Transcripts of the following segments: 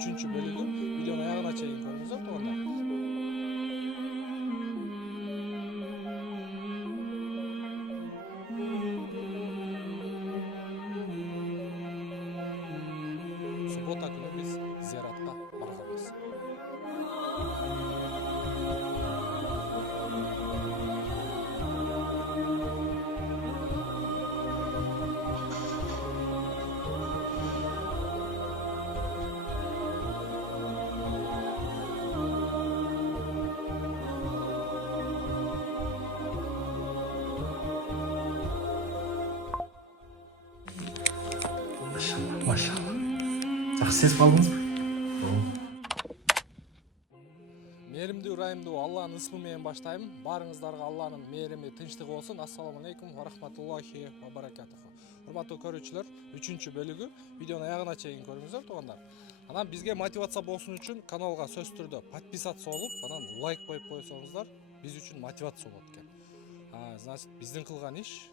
3-cü bölügü videonun ayağına çekin koyuңуздар туғандар. Суббота күнү биз зияратка барганбыз. Maşallah. Жақсы сезіп қалдыңыз ба? Мээримдүү ырайымдуу Алланын ысмы менен баштайм. Барыңыздарга Алланын мээрими, тынчтыгы болсун. Ассаламу алейкум ва рахматуллахи ва баракатуху. Урматтуу көрүүчүлөр, 3-cü бөлүгү видеонун аягына чейин көрүңүздөр туугандар. Анан бизге мотивация болсун үчүн каналга сөзсүз түрдө подписаться болуп, анан лайк коюп койсоңуздар, биз үчүн мотивация болот экен. Значит, биздин кылган иш,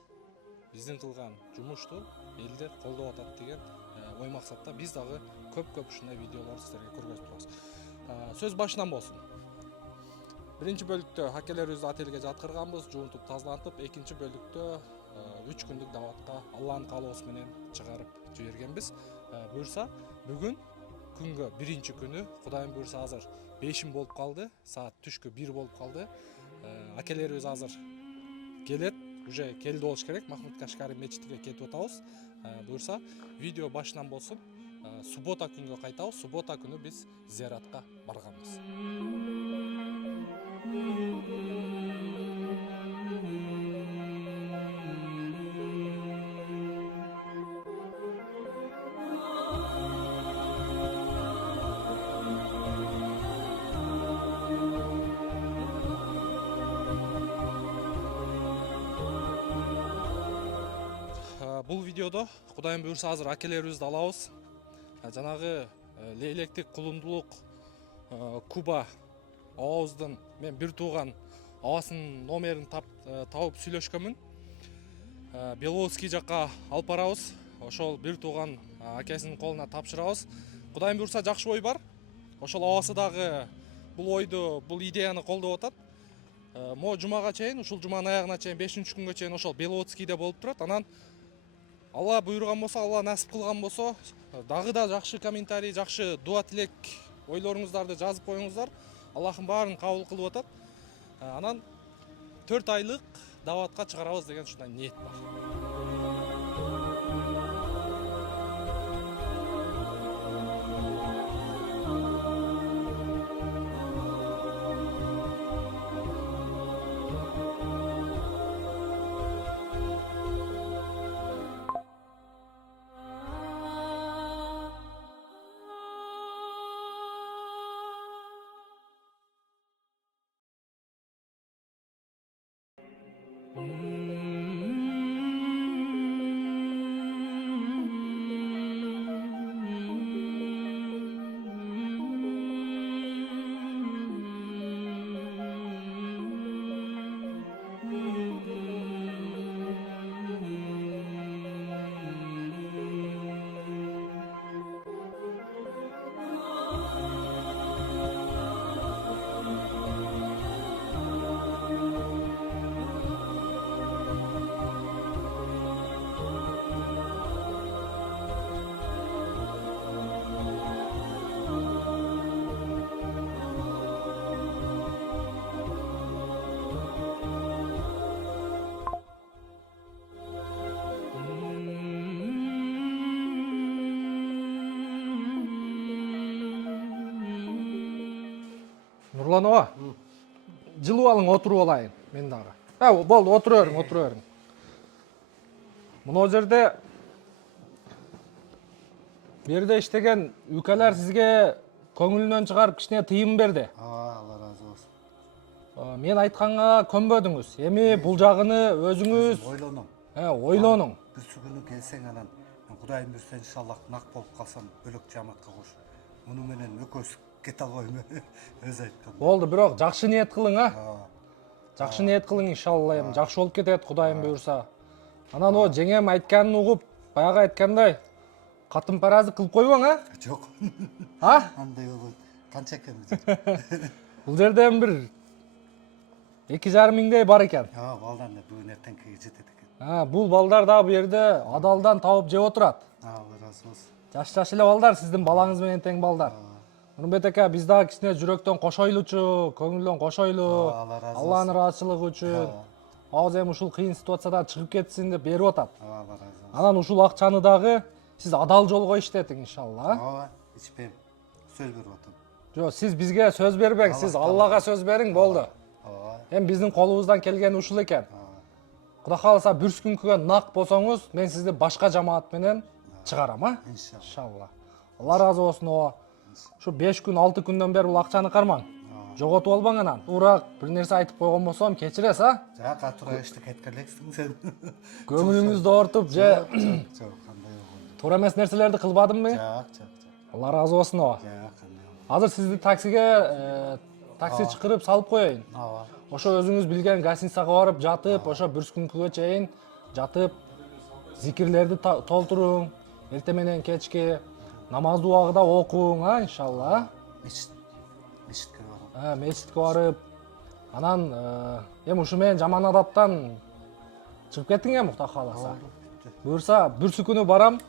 биздин кылган жумушту элдер колдоп атат деген ой максатта биз дагы көп ушундай видеолорду сиздерге көргөзүп турабыз. Сөз башынан болсун. Биринчи бөлүктө акелерибизди отелге жаткырганбыз, жуунтуп тазалантып, экинчи бөлүктө 3 күндүк даватка Алланын каалоосу менен чыгарып жибергенбиз. Буюрса, бүгүн күнгө биринчи күнү, Кудайым буюрса азыр 5 болуп калды, саат түшкү 1 болуп калды. Акелерибиз азыр келет, уже келди болуш керек. Махмуд Кашкари мечитиге кетип атабыз. Буюрса, видео башынан болсун. Суббота күнгө кайтабыз. Суббота күнү биз зияратка барганбыз. Бул видеодо Кудайым буюрса азыр акелерибизди алабыз. Жанагы лейлектик кулундулук Куба абабыздын мен бир тууган абасынын номерин табып сүйлөшкөнмүн. Беловский жакка алып барабыз. Ошол бир тууган акесинин колуна тапшырабыз. Кудайым буюрса жакшы ой бар. Ошол абасы дагы бул ойду, бул идеяны колдоп атат. Мо жумага чейин, ушул жуманын аягына чейин 5-күнгө чейин ошол Беловскийде болуп турат. Анан Алла буйруган болсо, Алла насип кылган болсо, дагы да жакшы комментарий, жакшы дуа тилек ойлоруңуздарды жазып коюңуздар. Аллахым баарын кабыл кылып атат. Анан 4 айлык даватка чыгарабыз деген ушундай ниет бар. Нурлан ага, жылып алың, отуруп алайын мен дагы. Болду, отура бериң. Мына жерде берде иштеген үкелер сизге көңүлүнөн чыгарып кичине тыйым берди. Алла разы болсун. Мен айтканга көнбөдүңүз. Эми бул жагыны өзүңүз ойлонуң. Бүсү күнү келсең анан Кудайым буюрса иншаллах нак болуп калсам бөлөк жамаатка кош. Муну менен өкөс кете албайм. Өзү айткан. Болду, бирок жакшы ниет кылың, Жакшы ниет кылың иншалла, эми жакшы болуп кетет Кудайым буюрса. Анан о жеңем айтканын угуп, баягы айткандай, Катын паразы кылып койбоң, а? Жок. А? Андай болот. Канча экен бул? Бул жерден бир 2,5 миңдей бар экен. Балдар бүгүн эртеңкиге жетет экен. Бул балдар да бу жерде адалдан табып жеп отурат. Алла разы болсун. Жаш эле балдар, сиздин балаңыз менен тең балдар. Нурмбет ака, биз дагы кичине жүрөктөн кошойлучу, көңүлдөн кошойлу. Алла разы болсун. Алланын ыраазычылыгы үчүн. Азыр эми ушул кыйын ситуациядан чыгып кетсин деп берип атат. Алла разы болсун. Анан ушул акчаны дагы сиз адал жолго иштетиң иншалла. Ичпейм. Сөз берип атам. Жок, сиз бизге сөз бербең, сиз Аллага сөз бериң, болду. Эми биздин колубуздан келгени ушул экен. Кудай кааласа бүрсүкүнкүгө нак болсоңуз, мен сизди башка жамаат менен чыгарам, а? Иншалла. Алла разы болсун, ооба. Ушу 5 күн, 6 күндөн бери бул акчаны кармаң. Жоготуп албаң анан. Туура бир нерсе айтып койгон болсом, кечиресиз, а? Жак, атура эштик айткан элексиң сен. Көңүлүңүздү оортуп, же Жок, кандай болгон. туура эмес нерселерди кылбадымбы? Жак. Алла разы болсун, ооба. Жак, кандай. Азыр сизди такси чакырып салып коеюн. Ошо өзүңүз билген гостиницага барып жатып, ошо бүрсүкүнкүгө чейин жатып, зикирлерди толтуруң, эртең менен кечки намаздуу убагында окуң, иншалла. Мешитке барам. Мечитке барып, анан эми ушу менен жаман адаттан чыгып кеттиң эми, Кудай кааласа. Буюрса, бүрсүкүнү барам,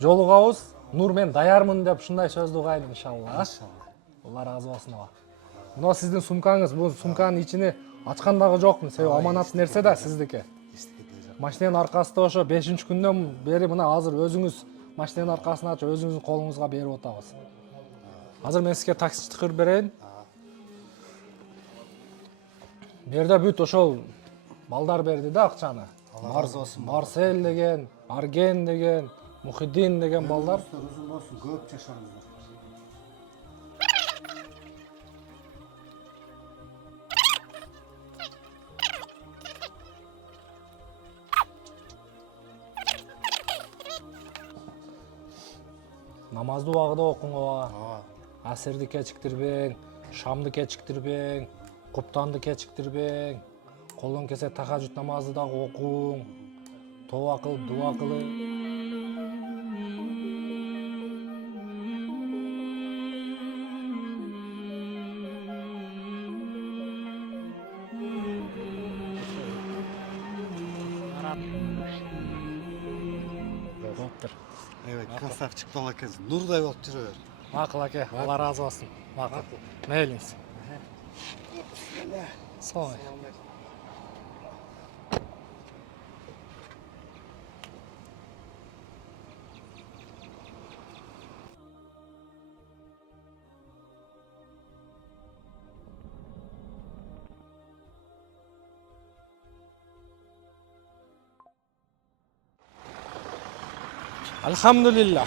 жолугабыз, Нур мен даярмын деп ушундай сөздү угайын иншалла. Алла разы болсун, ооба. Мына сиздин сумкаңыз, бул сумканын ичини ачкан дагы жокмун, себеби аманат нерсе да сиздики. Машинанын аркасында ошо 5-күндөн бери мына азыр өзүңүз машинанын аркасын ачып өзүңүздүн колуңузга берип атабыз. Азыр мен сизге такси чакырып берейин. Берде бүт ошол балдар берди да акчаны. Марсель деген, Арген деген, Мухиддин деген балдар. Uzun olsun, көп жашаңыздар. Намазды убагында окуңуга. Асерди кечиктирбең, шамды кечиктирбең, куптанды кечиктирбең. Колдон келсе тахажжуд намазды дагы окуң. Тооба кылып, дуа кылып. Evet, krasavчик бала экенсиң. Нурдай болуп жүрө бер. Макул аке, Алла разы болсун. Макул. Мейлиңиз. Салам. Алхамдулиллах.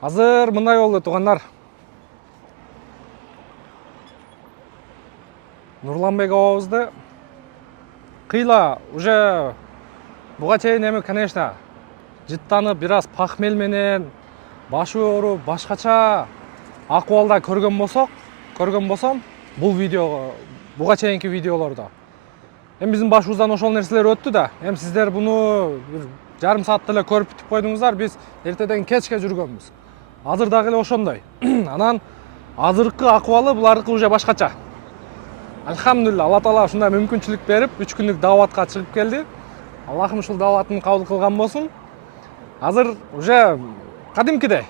Азыр мындай болду, туугандар. Нурланбек абабызды кыйла уже буга чейин эми, конечно, жыттанып, бир аз пахмел менен, башы ооруп, башкача акыбалда көргөн болсом, бул видеого, буга чейинки видеолордо. Эми биздин башыбыздан ошол нерселер өттү да. Эми сиздер буну бир жарым саатта эле көрүп бүтүп койдуңуздар, биз эртеден кечке жүргөнбүз. Азыр дагы эле ошондой. Анан азыркы акыбалы булардыкы уже башкача. Алхамдулилла, Алла Таала ушундай мүмкүнчүлүк берип, 3 күндүк дааватка чыгып келди. Аллахым ушул дааватын кабыл кылган болсун. Азыр уже кадимкидей.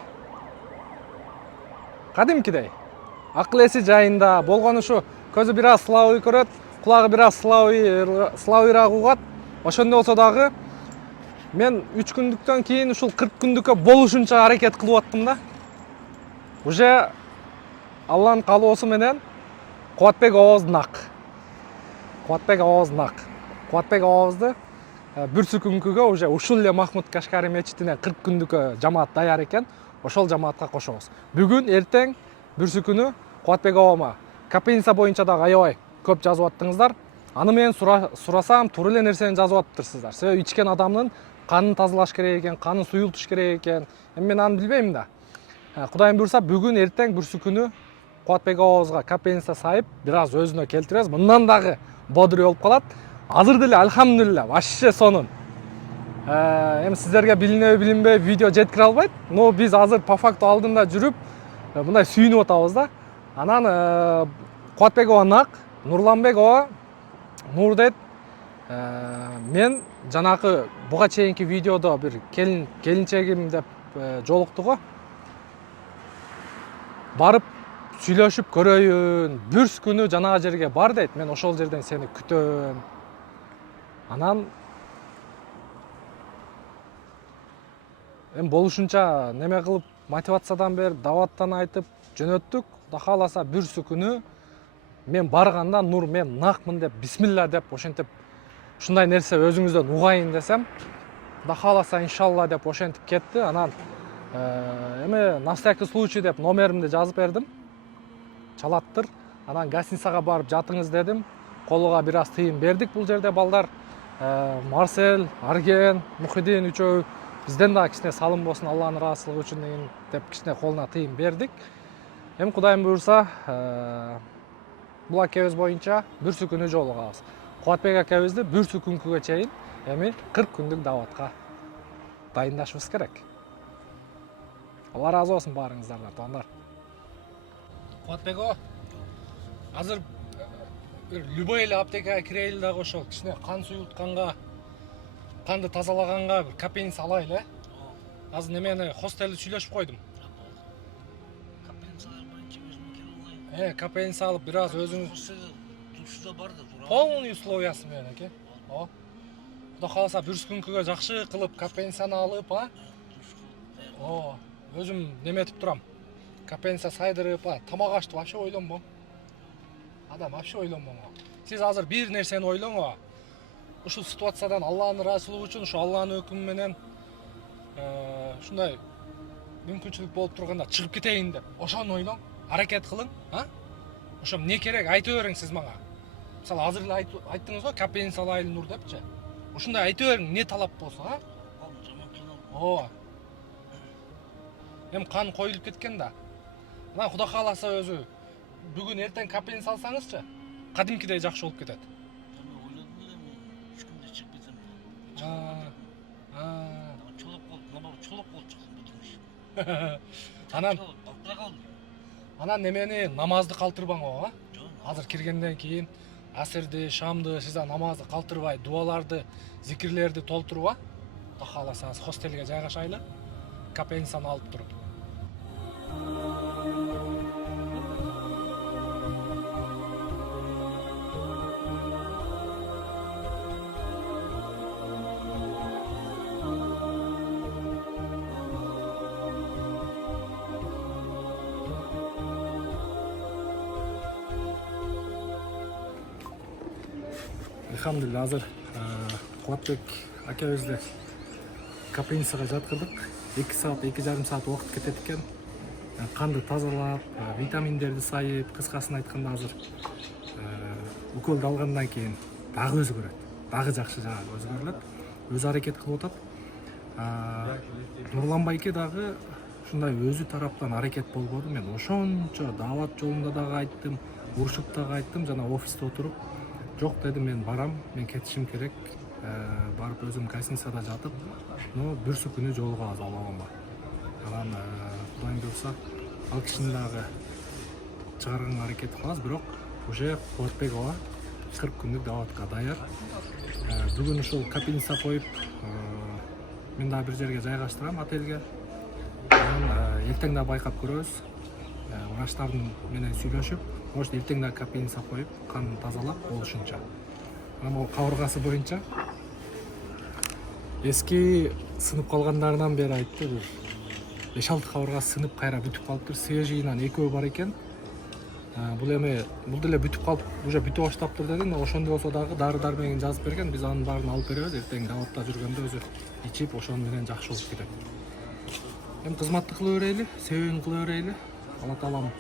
Акыл эси жайында болгон ушу көзү бир аз слабый көрөт, кулагы бир аз слабыйраак угат. Ошондой болсо дагы мен 3 күндүктөн кийин ушул 40 күндүккө болушунча аракет кылып аттым да. Уже Алланын каалоосу менен Кубатбек абабызды бүрсүкүнкүгө уже ушул эле Махмуд Кашкари мечитине 40 күндүккө жамаат даяр экен. Ошол жамаатка кошобуз. Бүгүн эртең бүрсүкүнү Кубатбек абама капеница боюнча дагы аябай көп жазып аттыңыздар. Аны менен сурасам, туура эле нерсени жазып атыптырсыздар. Себеби ичкен адамдын канын тазалаш керек экен, канын суюлтуш керек экен. Эми мен аны билбейм да. Кудайым буйрса, бүгүн эртең бүрсүкүнү Кубатбек абабызга капеница сайып, бир аз өзүнө келтиребиз. Мындан дагы бодрый болуп калат. Азыр деле алхамдулилла, вообще сонун. Эми сиздерге билинбей видео жеткире албайт. Но биз азыр по факту алдында жүрүп мындай сүйүнүп атабыз да. Анан Кубатбекова Нак, Нурланбек ова Нурдет, мен жанакы буга чейинки видеодо бир келинчегим деп жолуктук го. Барып сүйлөшүп көрөйүн, бүрс күнү жанагы жерге бар дейт. Мен ошол жерден сени күтөм. Анан болушунча неме кылып мотивациядан берип, даваттан айтып жөнөттүк. Кудай кааласа бүрсү күнү мен барганда Нур мен накмын деп бисмилла деп ошентип ушундай нерсе өзүңүздөн угайын десем, кудай кааласа иншалла деп ошентип кетти. Анан эми на всякий случай деп номеримди жазып бердим. Чалаттыр. Анан гостиницага барып жатыңыз дедим. Колуга бир аз тыйын бердик бул жерде балдар. Марсель, Арген, Мухиддин үчөө бизден да кичине салым болсун Алланын ыраазычылыгы үчүн деп кичине колуна тыйын бердик. Эми Кудайым буйрса, бул акебиз боюнча бүрсү күнү жолугабыз. Кубатбек акебизди бүрсү күнкүгө чейин эми 40 күндүк даватка дайындашыбыз керек. Алла разы болсун баарыңыздардан, туугандар. Кубатбек о, азыр любой эле аптекага кирейли дагы ошол кичине кан суюлтканга, канды тазалаганга бир капельница алайлы, э? Азыр немени хостелди сүйлөшүп койдум. Капельница алып бир аз өзүңүз душта бар да тура. Полный условиясы менен эке. О. Кудай кааласа бүрс күнкүгө жакшы кылып капельницаны алып, а? О, өзүм неметип турам. Капельница сайдырып, тамак ашты вообще ойлонбом. Адам вообще ойлонбом. Сиз азыр бир нерсени ойлоңуз. Ушул ситуациядан Алланын ыраазычылыгы үчүн, ушу Алланын өкүмү менен ушундай мүмкүнчүлүк болуп турганда чыгып кетейин деп, ошону ойлоң, аракет кылың, а? Ошо эмне керек айта бериң сиз мага. Мисалы азыр эле айттыңыз го, капельница алайлы Нур депчи. Ушундай айта бериң, эмне талап болсо, а? Ооба. Эми кан коюлуп кеткен да. Мына Кудай кааласа өзү бүгүн эртең капельница алсаңызчы, кадимкидей жакшы болуп кетет. Анан немени намазды калтырбаң, а? Азыр киргенден кийин асырды, шамды, сиз намазды калтырбай, дуаларды, зикирлерди толтуруп, а? Кудай кааласа хостелге жайгашайлы, капельницаны алып туруп. Elhamdülillah hazır Kubатбек akebizdi капельницага жаткырдык. 2 saat, 2,5 saat убакыт кетет экен. Канды тазалап, витаминдерди сайып, кыскасын айтканда азыр уколду алгандан кийин дагы өзгөрөт. Дагы жакшы жагы өзгөрүлөт. Өз аракет кылып атат. Нурлан байке дагы ушундай өзү тараптан аракет болбоду. Мен ошончо дават жолунда дагы айттым, урушуп дагы айттым, жана офисте отуруп жок дедим, мен барам, мен кетишим керек. Барып өзүм гостиницада жатып, но бүрсү күнү жолугабыз Аллага. Анан Кудайым буйрса, ал кишини дагы чыгарганга аракет кылабыз, бирок уже Кубатбекова 40 күндүк даватка даяр. Бүгүн ушул капельница коюп, мен дагы бир жерге жайгаштырам, отелге. Анан эртең да байкап көрөбүз. Врачтардын менен сүйлөшүп, может эртең да капельница коюп, канын тазалап болушунча. Анан кабыргасы боюнча эски сынып калгандарынан бери айтты, 5-6 кабыргасы сынып кайра бүтүп калыптыр. Свежийинен экөө бар экен. Бул деле бүтүп калып, уже бүтүп баштаптыр дедим. Ошондой болсо дагы дары-дармегин жазып берген. Биз анын баарын алып беребиз. Эртең даватта жүргөндө өзү ичип, ошонун менен жакшы болуп кетет. Эми кызматты кыла берели, себебин кыла берели. Алла таалам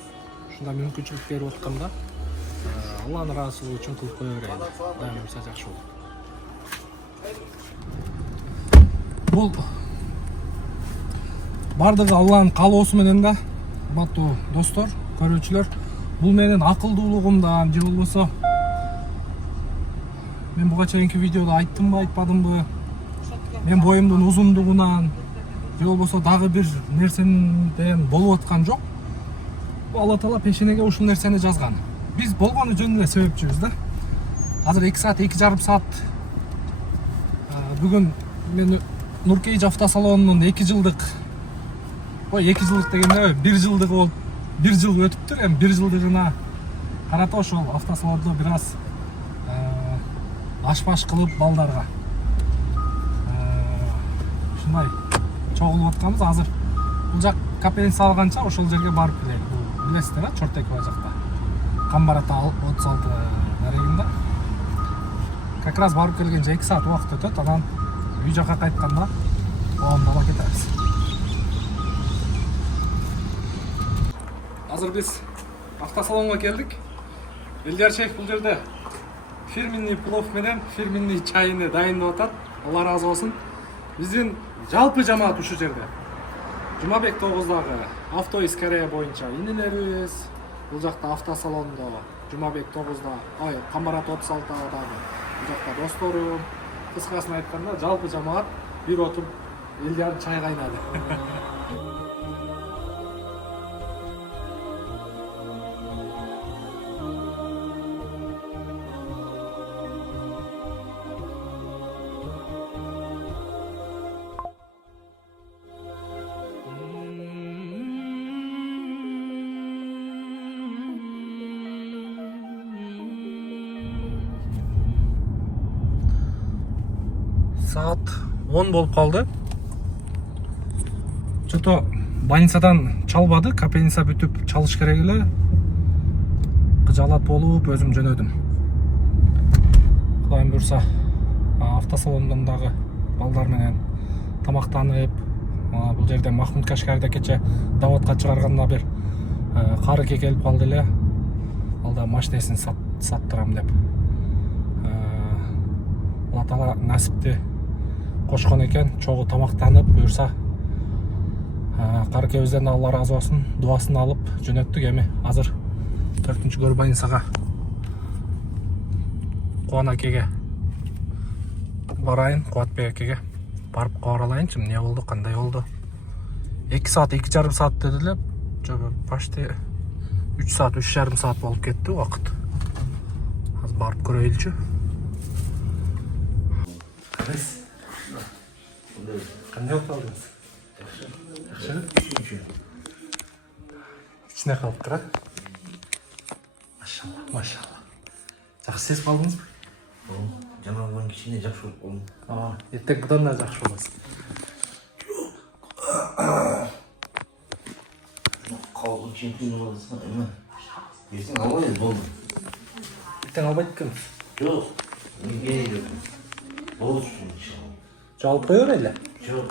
ушундай мүмкүнчүлүк берип атканда, Алланын ыраазычылыгы үчүн кылып кое берели. Кудайым буйрса жакшы болот. Бул бардыгы Алланын каалоосу менен да, урматтуу достор, көрүүчүлөр, бул менин акылдуулугумдан же болбосо мен буга чейинки видеодо айттымбы, айтпадымбы? мен боюмдун узундугунан же болбосо дагы бир нерседен болуп аткан жок. Алла таала пешенеге ушул нерсени жазган. Биз болгону жөн эле себепчибиз да. Азыр 2 саат, 2,5 саат бүгүн мен Нуркейж автосалонунун 2 жылдык, ой 2 жылдык дегенде 1 жылдыгы болуп 1 жыл өтүптүр. Эми 1 жылдыгына карата ошол автосалонду бир аз аш-баш кылып балдарга ушундай чогулуп атканбыз. Азыр бул жак капельница алганча ошол жерге барып келели. Билесиздер, Чортекова жакта. Камбарата 36 дарегинде. Как раз барып келгенче 2 саат убакыт өтөт. Анан үй жака кайтканда оомдоп кетебиз. Азыр биз автосалонго келдик. Элдер шейх бул жерде фирменный плов менен фирменный чайны дайындап атат. Алла разы болсун. Биздин жалпы жамаат ушул жерде. Жумабек 9дагы Автоис Корея боюнча инилерибиз. Бул жакта автосалондо Жумабек 9да, Камбарат 36дагы бул жакта досторум. Кыскасын айтканда, жалпы жамаат бир отуруп элдер чай кайнады. Saat 10 болуп калды. Чото больницадан чалбады, капельница бүтүп чалыш керек эле. Кыжалат болуп өзүм жөнөдүм. Кудайым буйрса, автосалондон дагы балдар менен тамактанып, бул жерде Махмуд Кашкарда кече даватка чыгарганда бир карыке келип калды эле. Алда машинесин саттырам деп. Алла таала насипти кошкон экен, чогуу тамактанып, буйрса карыкебизден Алла разы болсун, дубасын алып жөнөттүк. Эми азыр 4-көр больницага Кубан акеге барайын, Кубатбек акеге барып каралайынчы, эмне болду, кандай болду. 2 саат, 2,5 саат деди эле. Жок, почти 3 саат, 3,5 саат болуп кетти убакыт. Азыр барып көрөйлүчү. Кандай болуп калдыңыз? Жакшы. İçine kalıp тұра. Maşallah, maşallah. Жақсы сезіп қалдыңыз ба? Жаман болған кішкене жақсы болып қалдым. Ертең бұдан да жақсы боласың. Қалғын чемпион боласың, әмі. Ертең албайды болды. Ертең албайды кім? Жоқ, неге едім. Болды үшін, иншалла. Жалып қой өрелі? Жоқ.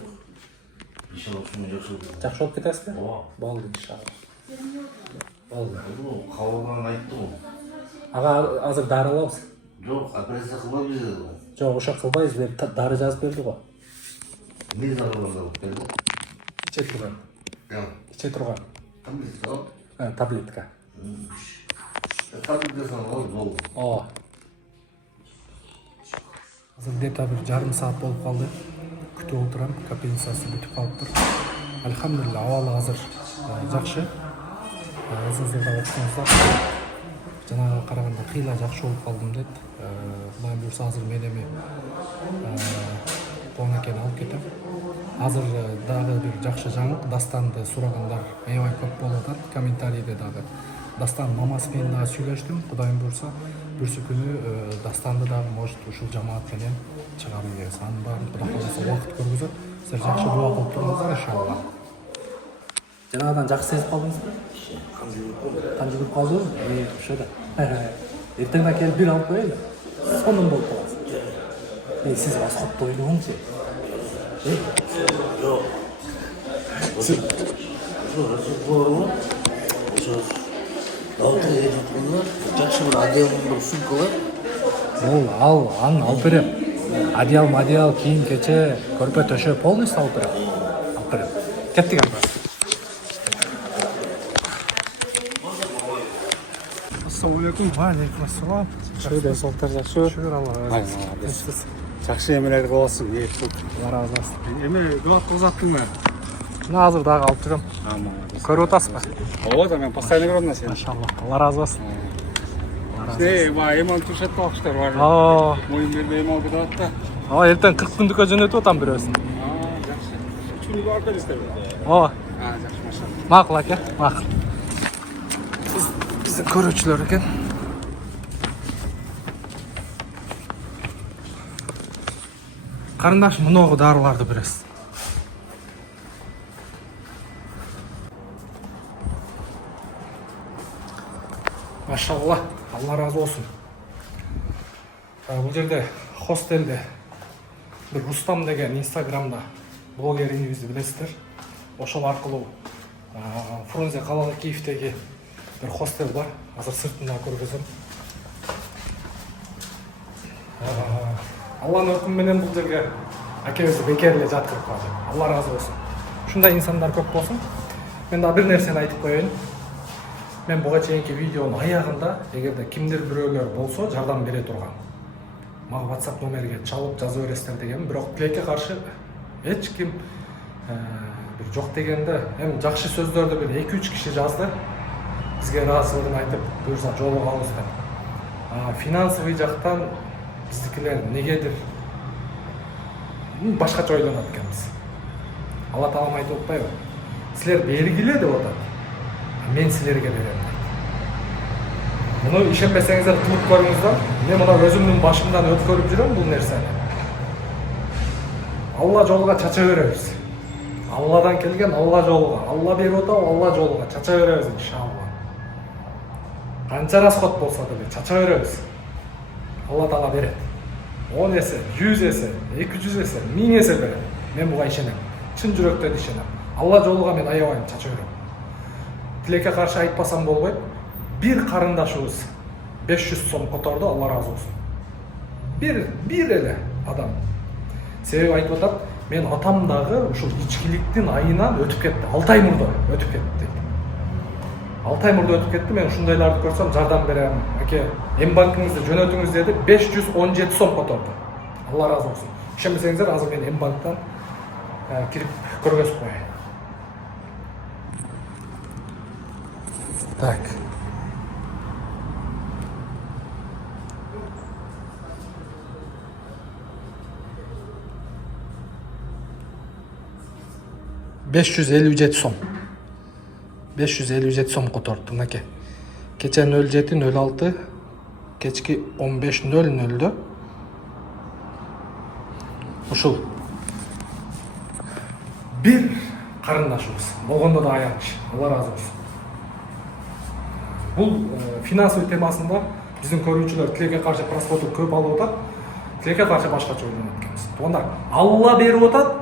Иншалла үшін жақсы болды. Жақсы болып кетесіз бе? Болды, иншалла. Болды. Қалғанын айтты ғой. Аға азыр дары алабыз? Жоқ, операция қылмай бізде ғой. Жоқ, ошақ қылбайыз, дары жазып берді ғой. Не зарыларды алып берді? Içe тұрған. İçe тұрған. Таблетка алып? Таблетка. Таблеткасын алып болды. Азыр где-то бір жарым саат болып қалды. Күтіп отырам, капельницасы бүтіп қалып тұр. Альхамдулилля, ауалы азыр жақшы. Өзіңіздерді отырсаңыздар, жаңағы қарағанда қиыла жақсы болып қалдым деді. Құдайым бұйырса азыр мен эми Кубан акени алып кетем. Азыр дагы бир жакшы жаңылык, Дастанды сурагандар аябай көп болуп атат. Комментарийде дагы Дастан мамасы менен дагы сүйлөштүм. Кудайым буйрса, бүрсү күнү Дастанды дагы может ушул жамаат менен чыгаруу керек. Анын баарын Кудай кааласа убакыт көргүзөт. Силер жакшы дуа кылып туруңуздар иншалла. Жанагадан жакшы сезип калдыңызбы? Кан жүгүрүп калдыбы? Ошо да. Эртең да келип бир алып коелу. Сонун болуп каласың. Сиз асхатты ойлогоңчу. Жоқ. Дауытқа келіп жатқанда жақсы бір одеялым бір сумкалар. Анын алып берем. Одеял, кийим, кече, көрпө төшө полностью алып берем. Алып берем. Кеттик анда. Ассалауму алейкум. Ва алейкум ассалам. Шүгүр денсаулыктар жакшы. Шүгүр Аллага. Жақсы емелер болсын. Алла разы болсын. Еме кылат кылзаттың ба? Мына азыр дагы алып жүрөм. Көрүп атасыз ба? Ооба да мен постоянно көрөм сени. Машалла. Алла разы болсын. Эман туршат багыштар бар. Моюн бербей эмал кетип атты. Эртең 40 күндүккө жөнөтүп атам бирөөсүн. Жакшы. Үчүнү алып келесиздерби? Жакшы, машалла. Макул аке, макул. Биздин көрүүчүлөр экен. Карындаш, муногу дарыларды бересиз. Машалла, Алла разы болсын. Бұл жерде хостелде бір Рустам деген инстаграмда блогеріңізді білесіздер. Ошол аркылуу Фрунзе қалалы Киевтеги бір хостел бар. Азыр сыртында көргөзөм. Алланын өкүмү менен бул жерге акебизди бекер эле жаткырып калды. Алла разы болсын. Ушундай инсандар көп болсун. Мен да бир нерсени айтып коеюн. Мен буга чейинки видеонун аягында эгерде кимдир бирөөлөр болсо жардам бере турган. Мага WhatsApp номерге чалып жаза бересиздер деген. Бирок тилекке каршы эч ким бир жок дегенде, эми жакшы сөздөрдү бир 2-3 киши жазды. Бизге ыраазычылыгын айтып, буюрса жолугабыз деп. Финансовый жактан биздикилер негедир башкача ойлонот экенбиз. Алла таалам айтып атпайбы? Силер бергиле деп атат. Мен силерге берем. Муну ишенбесеңиздер кылып көрүңүздөр. Мен мына өзүмдүн башымдан өткөрүп жүрөм бул нерсени. Алла жолуга чача беребиз. Алладан келген Алла жолуга, Алла берип атат, Алла жолуга чача беребиз иншалла. Канча расход болсо деле чача беребиз. Алла таала берет. 10 эсе, 100 эсе, 200 эсе, 1000 эсе берет. Мен буга ишенем. Чын жүрөктөн ишенем. Алла жолуга мен аябайм чача берем. Тилекке каршы айтпасам болбойт. Bir карындашыбыз 500 сом которду, Алла разы болсун. Bir эле адам. Себеби айтып атат, мен атам дагы ушул ичкиликтин айынан өтүп кетти. 6 ай мурда өтүп кетти. 6 ай мурда өтүп кетти. Мен ушундайларды көрсөм жардам берем. Аке, М-банкыңызды жөнөтүңүз деди. 517 сом которду. Алла разы болсун. Ишенбесеңиздер, азыр мен М-банктан кирип көргөзүп коеюн. Так. $557 сом. 557 сом которду, мынакей. Кече 07:06, кечки 15:00'дө. Ушул бир карындашыбыз. Болгондо да аяныч. Алла разы болсун. Бул финансовый темасында биздин көрүүчүлөр тилекке каршы просмотр көп алып атат. Тилекке каршы башкача ойлонот экенбиз. Онда Алла берип атат,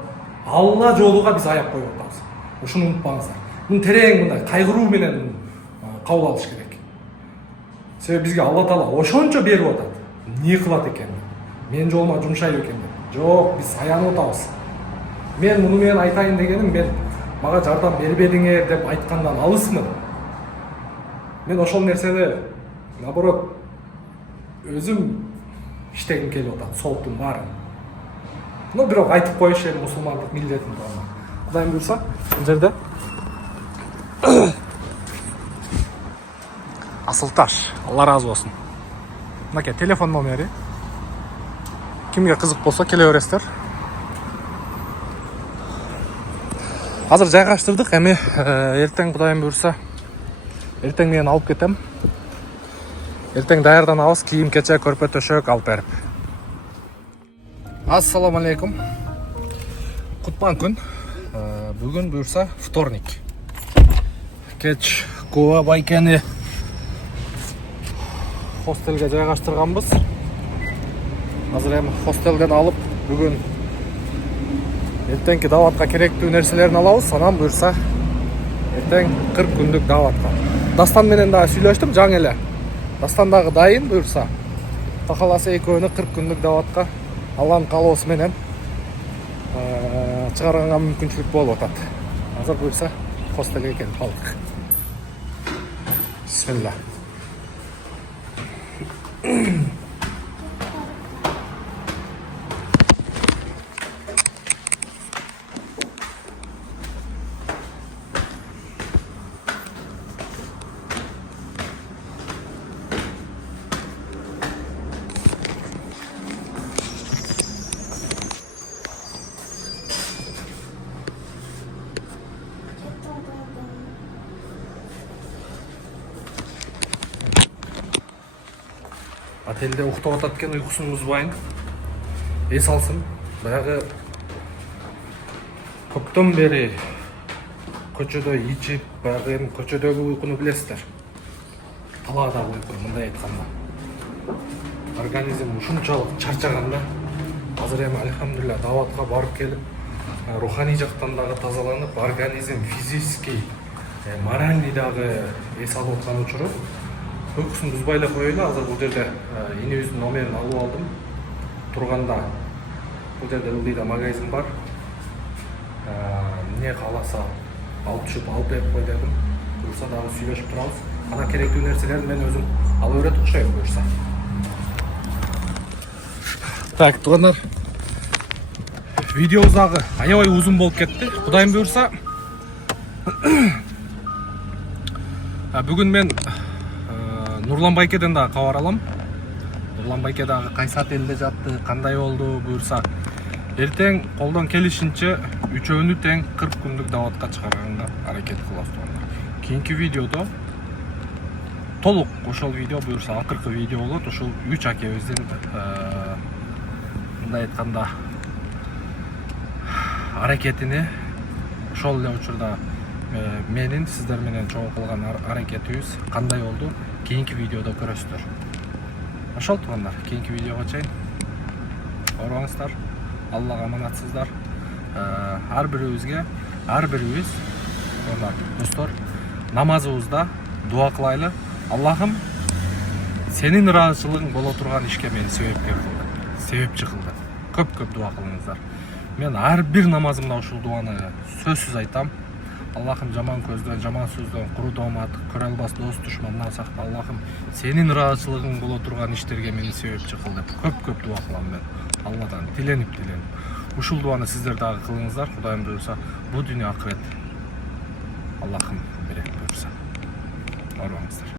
Алла жолуга биз аяп коюп атабыз. Ушуну унутпаңыздар. Муну терең мындай кайгыруу менен кабыл алыш керек. Себеби бизге Алла таала ошончо берип атат. Эмне кылат экен? Мен жолума жумшайбы экен деп. Жок, биз аянып атабыз. Мен муну менен айтайын дегеним, мен мага жардам бербедиңер деп айткандан алысмын. Мен ошол нерсени наоборот өзүм иштегим келип атат, солтун баарын. Но бирок айтып коюш эми мусулмандык милдетин тоона. Кудайым буйрса, бул жерде Асылташ, Алла разы болсун. Мынакей телефон номери. Кимге кызык болсо келе бересиздер. Азыр жайгаштырдык, эми эртең Кудайым буйрса эртең менен алып кетем. Эртең даярданабыз, кийим кече көрпө төшөк алып берип. Ассаламу алейкум. Кутман күн. Бүгүн буйрса вторник. Кеч Куба Байкени хостелге жайгаштырганбыз. Азыр эми хостелден алып бүгүн эртеңки даватка керектүү нерселерин алабыз. Анан буйрса эртең 40 күндүк даватка. Дастан менен дагы сүйлөштүм, жаңы эле. Дастан дагы дайын буйрса. Кахаласа экөөнү 40 күндүк даватка Алланын каалоосу менен чыгарганга мүмкүнчүлүк болуп атат. Азыр буйрса хостелге келип калдык. Бисмилла. отельде уктап атат экен, уйкусун бузбайын. Эс алсын. Баягы көптөн бери көчөдө ичип, баягы эми көчөдөгү уйкуну билесиздер. Талаадагы уйку, мындай айтканда. Организм ушунчалык чарчаганда, азыр эми альхамдулилля даватка барып келип, руханий жактан дагы тазаланып, организм физический, моральный дагы эс алып аткан учуру уйкусун бузбай эле коелу. Азыр бул жерде инебиздин номерин алып алдым. Турганда бул жерде ылдыйда магазин бар. Эмне кааласа алып түшүп алып берип кой дедим. Буюрса дагы сүйлөшүп турабыз. Ана керектүү нерселерди мен өзүм ала берет окшойм буюрса. Так, туугандар. Видеобуз дагы аябай узун болуп кетти. Кудайым буюрса, бүгүн мен Нурлан Байкеден дагы кабар алам. Нурлан Байке дагы кайсы отелде жатты, кандай болду буюрса. Эртең колдон келишинче үчөөнү тең 40 күндүк даватка чыгарганга аракет кылабыз туугандар. Кийинки видеодо толук ошол видео буюрса акыркы видео болот. Ушул 3 акебиздин мындай айтканда аракетини ошол эле учурда менин сиздер менен чогуу кылган аракетибиз кандай болду кийинки видеодо көрөсүздөр. Ошол туугандар, кийинки видеого чейин оорубаңыздар, Аллага аманатсыздар. Ар бирибиз достор, намазыбызда дуа кылайлы. Аллахым, сенин ыраазычылыгың боло турган ишке мени себепчи кылды. Көп дуа кылыңыздар. Мен ар бир намазымда ушул дуаны сөзсүз айтам. Аллахым, жаман көздөн, жаман сөздөн, куру доомат, көрө албас дос душмандан сакта. Аллахым, сенин ыраазычылыгың боло турган иштерге мени себепчи кыл деп көп дуа кылам мен. Алладан тиленип. Ушул дуаны сиздер дагы кылыңыздар. Кудайым буюрса, бу дүйнө акырет Аллахым берет буюрса. Оорубаңыздар.